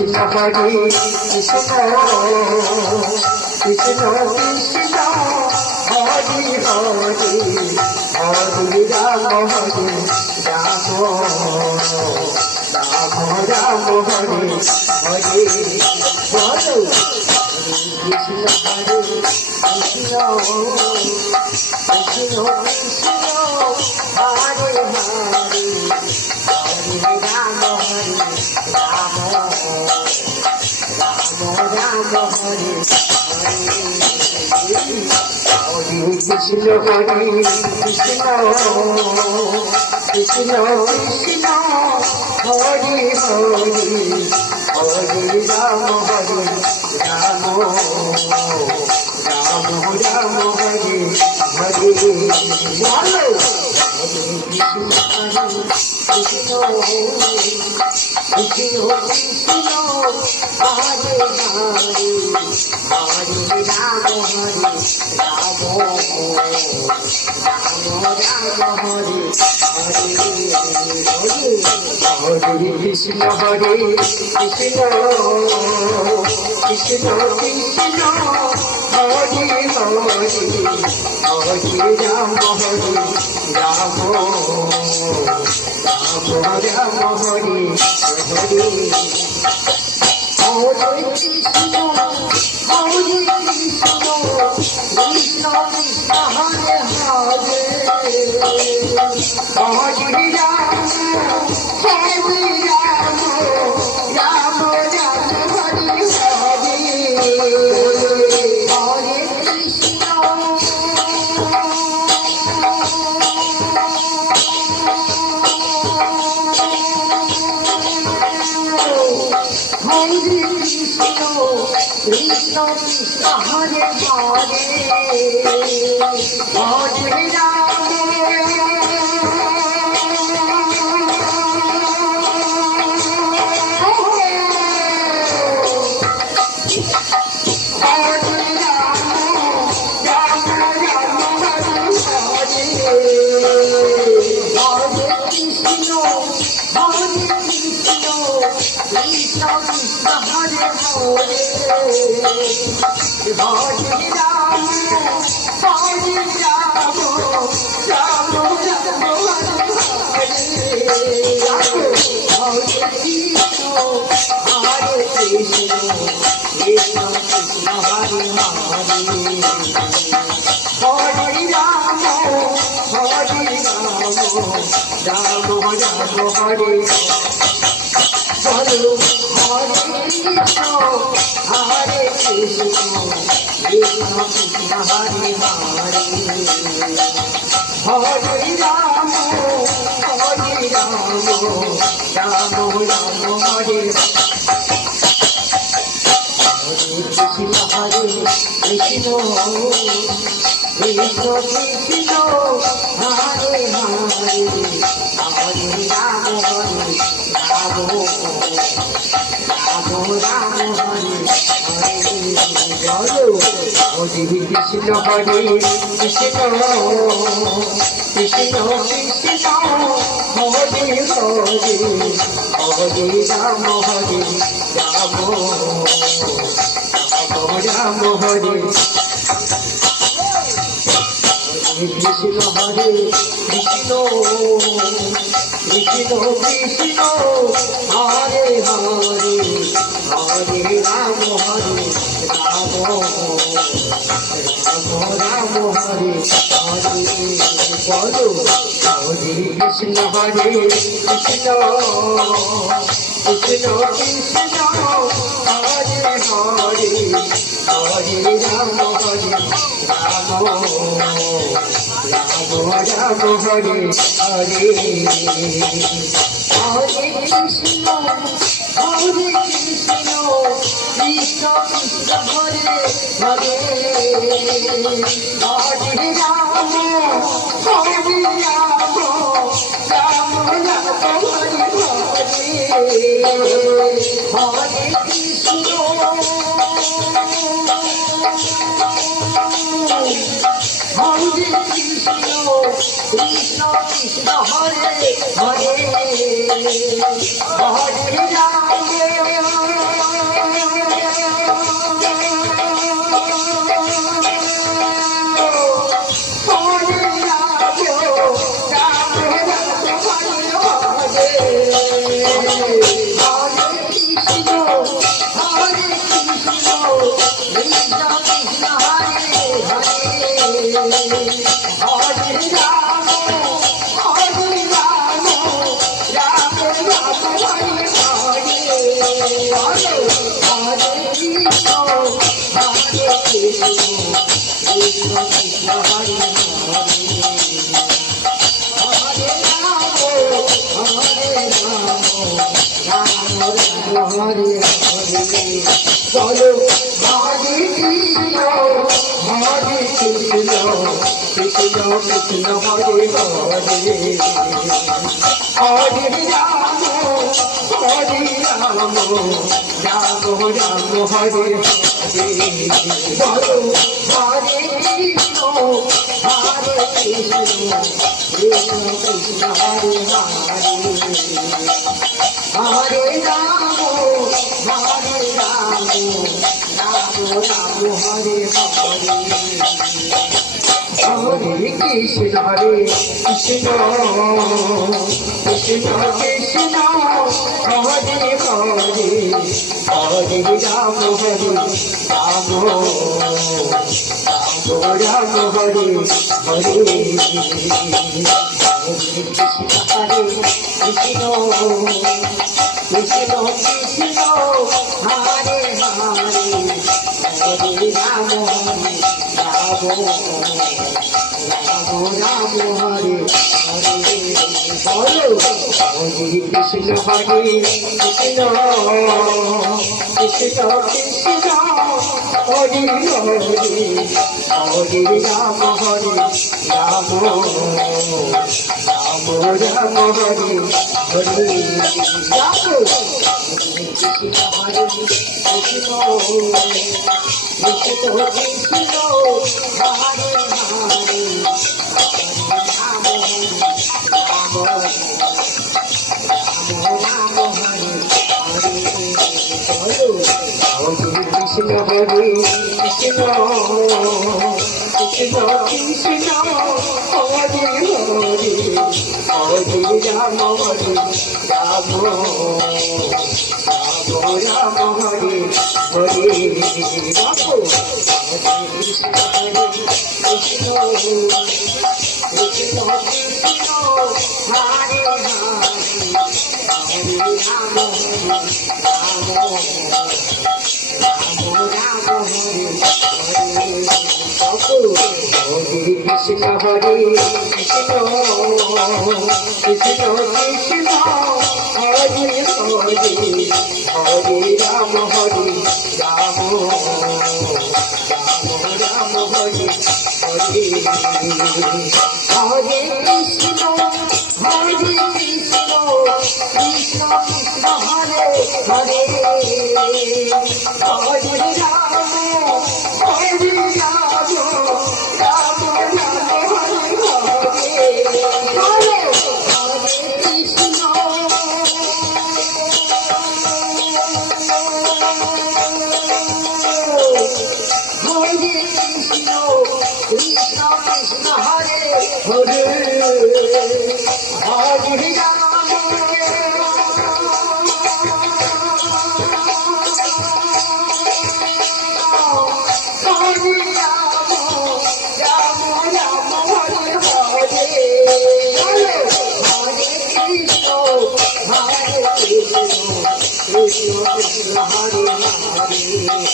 Krishna Hare Krishna Krishna Krishna Hare Hare Hare Rama Hare Rama Rama Rama Hare Hare Bolo Krishna Hare Krishna Krishna Krishna Hare Hare Krishna Hare Krishna Krishna Krishna Hare Hare Hare Rama Hare Rama Rama Rama Hare Hare Bolo Krishna Hare Krishna Krishna Krishna Hare Hare Hare Rama Hare Rama Rama Hare Hare Krishna Hare Krishna Krishna Krishna Hare Hare Hare Rama Hare Rama Rama Rama Hare Hare Hare Krishna Hare Krishna Krishna Krishna Hare Hare Hare Krishna Krishna Hare Hare Hare Krishna Krishna Krishna Hare Hare Hare Ram হরে রাম রাম হরে হরে বলো হরে কৃষ্ণ হরে কৃষ্ণ কৃষ্ণ কৃষ্ণ হরে হরে হরে রাম হরে রাম রাম রাম হরে হরে হরে কৃষ্ণ হরে কৃষ্ণ কৃষ্ণ কৃষ্ণ হরে হরে হরে রাম হরে রাম রাম রাম হরে হরে হরে কৃষ্ণ হরে কৃষ্ণ কৃষ্ণ কৃষ্ণ হরে হরে হরে রাম বলো হরে কৃষ্ণ হরে কৃষ্ণ কৃষ্ণ কৃষ্ণ হরে হরে হরে রাম হরে রাম রাম রাম হরে হরে বলো হরে কৃষ্ণ হরে কৃষ্ণ কৃষ্ণ কৃষ্ণ হরে হরে হরে রাম হরে রাম রাম রাম হরে হরে হরে কৃষ্ণ হরে কৃষ্ণ কৃষ্ণ কৃষ্ণ হরে হরে হরে রাম হরে রাম রাম হরে হরে কৃষ্ণ হরে কৃষ্ণ কৃষ্ণ কৃষ্ণ হরে হরে হরে রাম রাম রাম হরে হরে বলো হরে কৃষ্ণ হরে কৃষ্ণ কৃষ্ণ কৃষ্ণ হরে হরে হরে রাম হরে রাম রাম হরে হরে রাম কৃষ্ণ হরে কৃষ্ণ কৃষ্ণ কৃষ্ণ হরে হরে রাম রাম হরে হরে বলো হরে কৃষ্ণ হরে কৃষ্ণ কৃষ্ণ কৃষ্ণ হরে হরে হরে রাম হরে রাম রাম হরে হরে রাখো হরে কৃষ্ণ হরে কৃষ্ণ কৃষ্ণ কৃষ্ণ হরে হরে হরে রাম রাম রাম হরে হরে রাখো হরে কৃষ্ণ হরে কৃষ্ণ কৃষ্ণ কৃষ্ণ হরে হরে হরে রাম হরে রাম রাম হরে হরে হরে কৃষ্ণ হরে কৃষ্ণ কৃষ্ণ কৃষ্ণ হরে হরে হরে রাম হরে রাম রাম রাম হরে হরে হরে কৃষ্ণ কৃষ্ণ কৃষ্ণ হরে হরে হরে রাম হরে রাম হরে রাম রাম রাম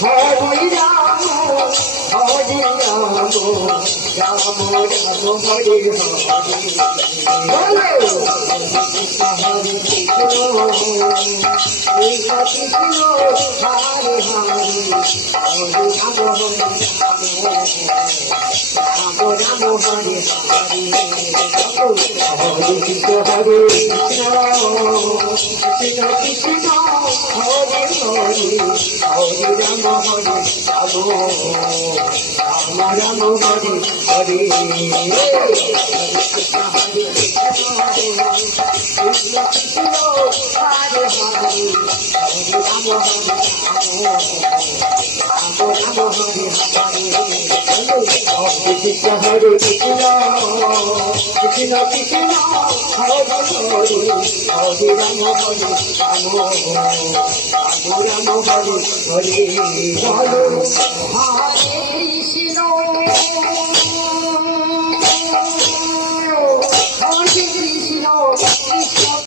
হরে হরে বলো হরে কৃষ্ণ হরে হরে হরে রাম হরে হরে হরে কৃষ্ণ হরে কৃষ্ণ কৃষ্ণ কৃষ্ণ হরে হরে হরে রাম হরে রাম রাম রাম হরে হরে কৃষ্ণ হরে কৃষ্ণ কৃষ্ণ কৃষ্ণ হরে হরে হরে রাম হরে রাম রাম হরে হরে কৃষ্ণ হরে কৃষ্ণ কৃষ্ণ কৃষ্ণ হরে হরে হরে রাম হরে রাম রাম হরে হরে বলো